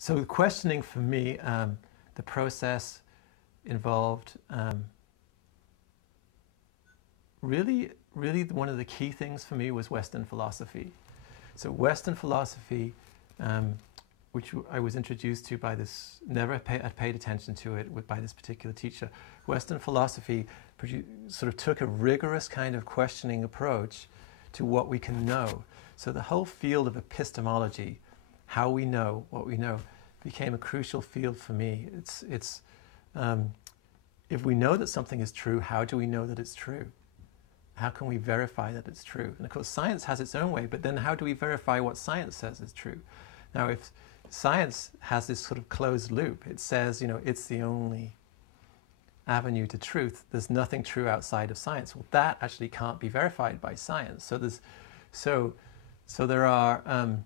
So the questioning for me, the process involved really one of the key things for me was Western philosophy. So Western philosophy, which I was introduced to by this, never had paid attention to it by this particular teacher. Western philosophy sort of took a rigorous kind of questioning approach to what we can know. So the whole field of epistemology, how we know what we know, became a crucial field for me. It's if we know that something is true, how do we know that it's true? How can we verify that it's true? And of course, science has its own way, but then how do we verify what science says is true? Now, if science has this sort of closed loop, it says, you know, it's the only avenue to truth. There's nothing true outside of science. Well, that actually can't be verified by science. So there are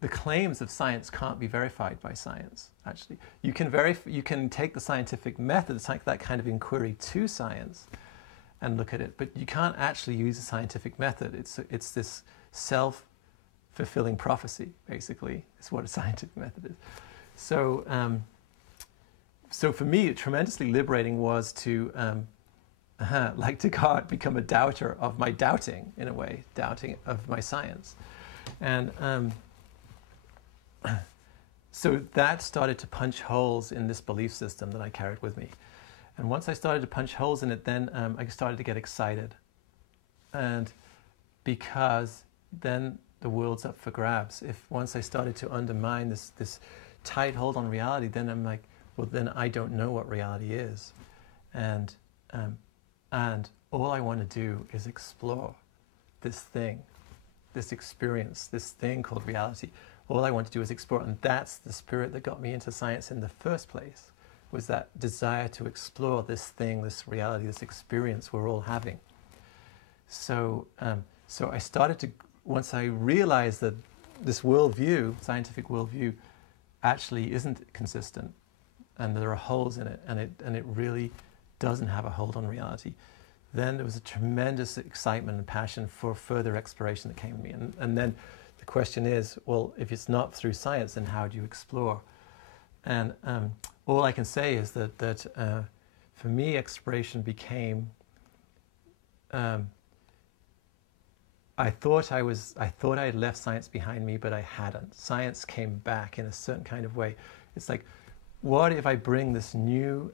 the claims of science can't be verified by science. Actually, you can take the scientific method, take that kind of inquiry to science, and look at it, but you can't actually use a scientific method. It's this self-fulfilling prophecy, basically, is what a scientific method is. So, so for me, tremendously liberating was to, like Descartes, become a doubter of my doubting, in a way, doubting of my science. And so that started to punch holes in this belief system that I carried with me. And once I started to punch holes in it, then I started to get excited. And because then the world's up for grabs. If once I started to undermine this tight hold on reality, then I'm like, well, then I don't know what reality is. And all I want to do is explore this thing, this experience, this thing called reality. All I want to do is explore. And that's the spirit that got me into science in the first place. Was that desire to explore this thing, this reality, this experience we're all having. So, so I started to, once I realized that this worldview, scientific worldview, actually isn't consistent, and there are holes in it, and it really doesn't have a hold on reality, then there was a tremendous excitement and passion for further exploration that came to me. And then the question is, well, if it's not through science, then how do you explore? And all I can say is that for me, exploration became. I thought I had left science behind me, but I hadn't. Science came back in a certain kind of way. It's like, what if I bring this new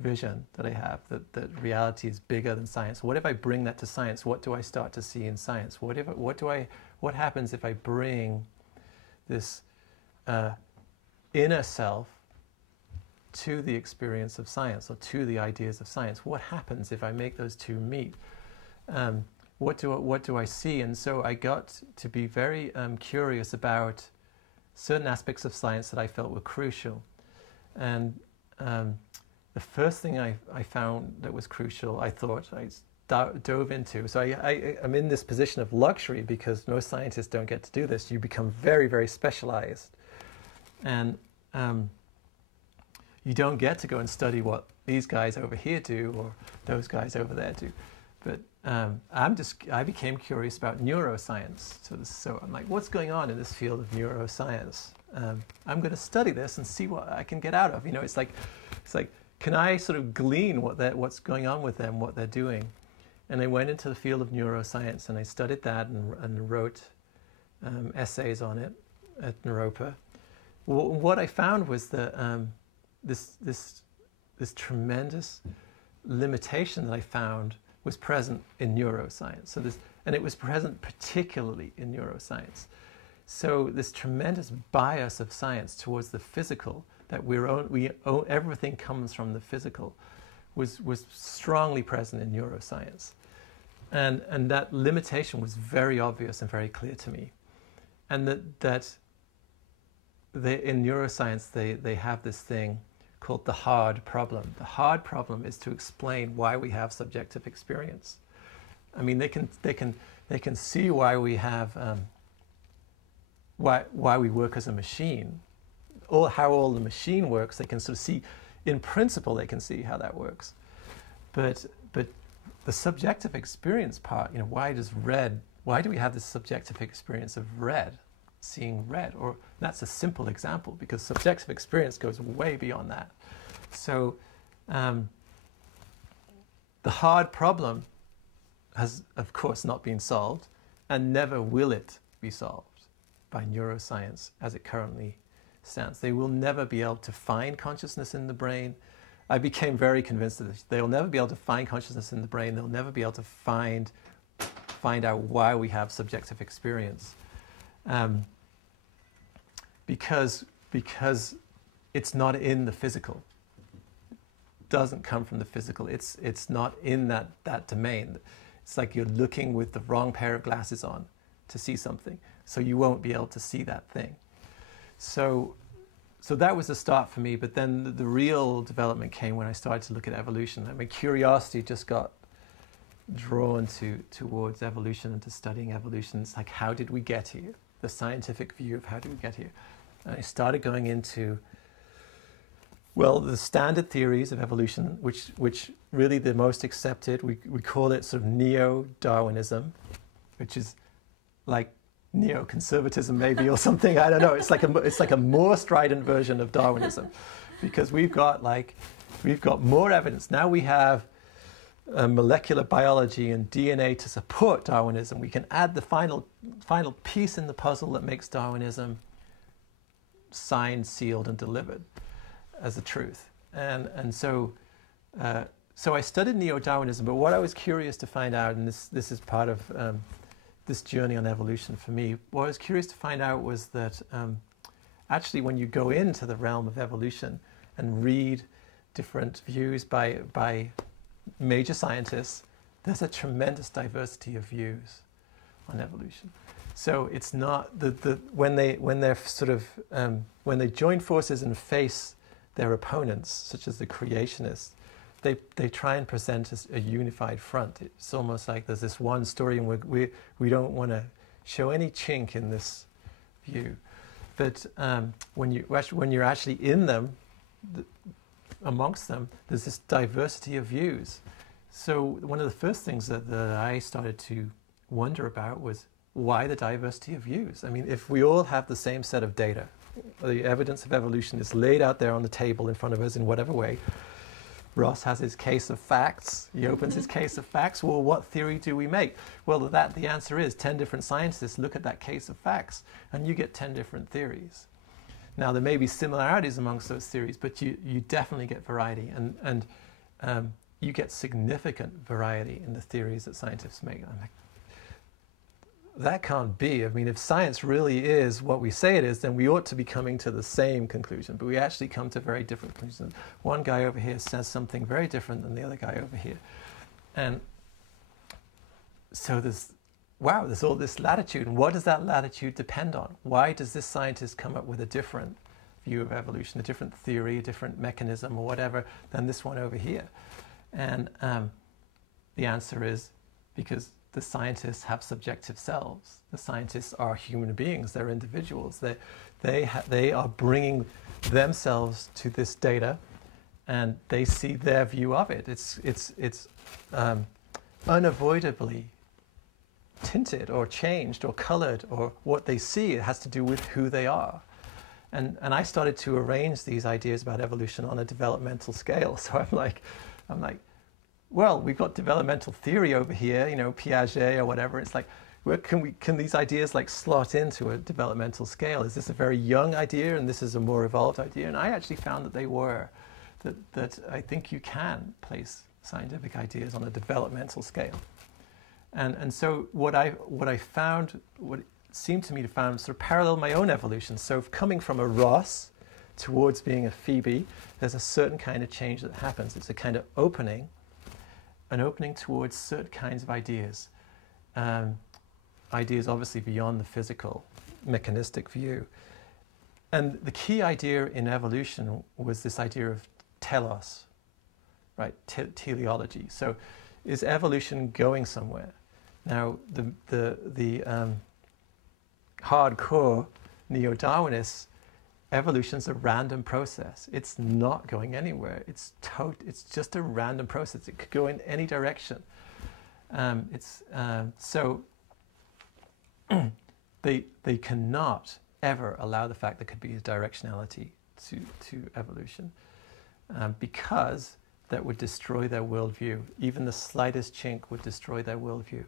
vision that I have, that reality is bigger than science? What if I bring that to science? What do I start to see in science? What happens if I bring this inner self to the experience of science, or to the ideas of science? What happens if I make those two meet? What do I see? And so I got to be very curious about certain aspects of science that I felt were crucial. And the first thing I found that was crucial, I thought I dove into. So I'm in this position of luxury because most scientists don't get to do this. You become very, very specialized. And you don't get to go and study what these guys over here do or those guys over there do. But I became curious about neuroscience. So I'm like, what's going on in this field of neuroscience? I'm going to study this and see what I can get out of. You know, it's like, can I sort of glean what's going on with them, what they're doing? And I went into the field of neuroscience and I studied that and wrote essays on it at Naropa. What I found was that this tremendous limitation that I found was present in neuroscience. And it was present particularly in neuroscience. So this tremendous bias of science towards the physical, that everything comes from the physical, was strongly present in neuroscience. And that limitation was very obvious and very clear to me. And that in neuroscience, they have this thing called the hard problem. The hard problem is to explain why we have subjective experience. I mean, they can see why we have why we work as a machine, or how all the machine works. They can sort of see, in principle, they can see how that works. But the subjective experience part, you know, why do we have this subjective experience of red? seeing red. Or that's a simple example because subjective experience goes way beyond that. So the hard problem has, of course, not been solved, and never will it be solved by neuroscience as it currently stands. They will never be able to find consciousness in the brain. I became very convinced of this. They'll never be able to find consciousness in the brain. They'll never be able to find out why we have subjective experience, because it's not in the physical. It doesn't come from the physical. It's not in that domain. It's like you're looking with the wrong pair of glasses on to see something, so you won't be able to see that thing. So that was the start for me, but then the real development came when I started to look at evolution. I mean, curiosity just got drawn towards evolution and to studying evolution. It's like, how did we get here? The scientific view of how did we get here? And I started going into, well, the standard theories of evolution, which really the most accepted. We call it sort of neo-Darwinism, which is like neoconservatism maybe or something. I don't know. It's like a more strident version of Darwinism, because we've got more evidence now. We have molecular biology and DNA to support Darwinism. We can add the final piece in the puzzle that makes Darwinism signed, sealed, and delivered as the truth. And so I studied neo-Darwinism. But what I was curious to find out, and this is part of this journey on evolution for me, what I was curious to find out was that actually when you go into the realm of evolution and read different views by major scientists, there's a tremendous diversity of views on evolution. So it's not when they join forces and face their opponents, such as the creationists, they try and present as a unified front. It's almost like there's this one story, and we don't want to show any chink in this view. But when you're actually in them, amongst them, there's this diversity of views. So one of the first things that I started to wonder about was, why the diversity of views? I mean, if we all have the same set of data, the evidence of evolution is laid out there on the table in front of us in whatever way. Ross has his case of facts. He opens his case of facts. Well, what theory do we make? Well, the answer is 10 different scientists look at that case of facts, and you get 10 different theories. Now, there may be similarities amongst those theories, but you definitely get variety, and you get significant variety in the theories that scientists make. I'm like, that can't be. I mean, if science really is what we say it is, then we ought to be coming to the same conclusion, but we actually come to very different conclusions. One guy over here says something very different than the other guy over here. And so there's all this latitude. And what does that latitude depend on? Why does this scientist come up with a different view of evolution, a different theory, a different mechanism or whatever than this one over here? And the answer is because the scientists have subjective selves. The scientists are human beings. They're individuals. They are bringing themselves to this data, and they see their view of it. It's unavoidably tinted or changed or colored, or what they see. It has to do with who they are. And I started to arrange these ideas about evolution on a developmental scale. So I'm like, well, we've got developmental theory over here, Piaget or whatever. It's like, where can these ideas like slot into a developmental scale? Is this a very young idea and this is a more evolved idea? And I actually found that they were, that I think you can place scientific ideas on a developmental scale. And so what I found, what seemed to me to find sort of parallel my own evolution. So coming from a Ross towards being a Phoebe, there's a certain kind of change that happens. It's a kind of opening, an opening towards certain kinds of ideas. Ideas obviously beyond the physical, mechanistic view. And the key idea in evolution was this idea of telos, right? Teleology. So is evolution going somewhere? Now, the hardcore neo-Darwinists, evolution's a random process. It's not going anywhere. It's just a random process. It could go in any direction. So they cannot ever allow the fact there could be a directionality to evolution, because that would destroy their worldview. Even the slightest chink would destroy their worldview.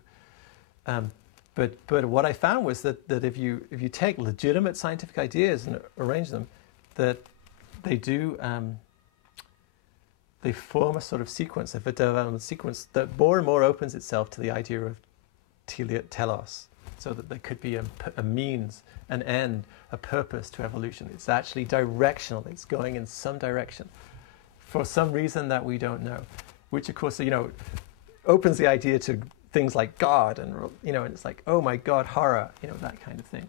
But what I found was that if you take legitimate scientific ideas and arrange them, that they do they form a sort of sequence, a development sequence that more and more opens itself to the idea of telos, so that there could be a means, an end, a purpose to evolution. It's actually directional. It's going in some direction for some reason that we don't know, which of course, opens the idea to things like God, and and it's like, oh my God, horror, that kind of thing.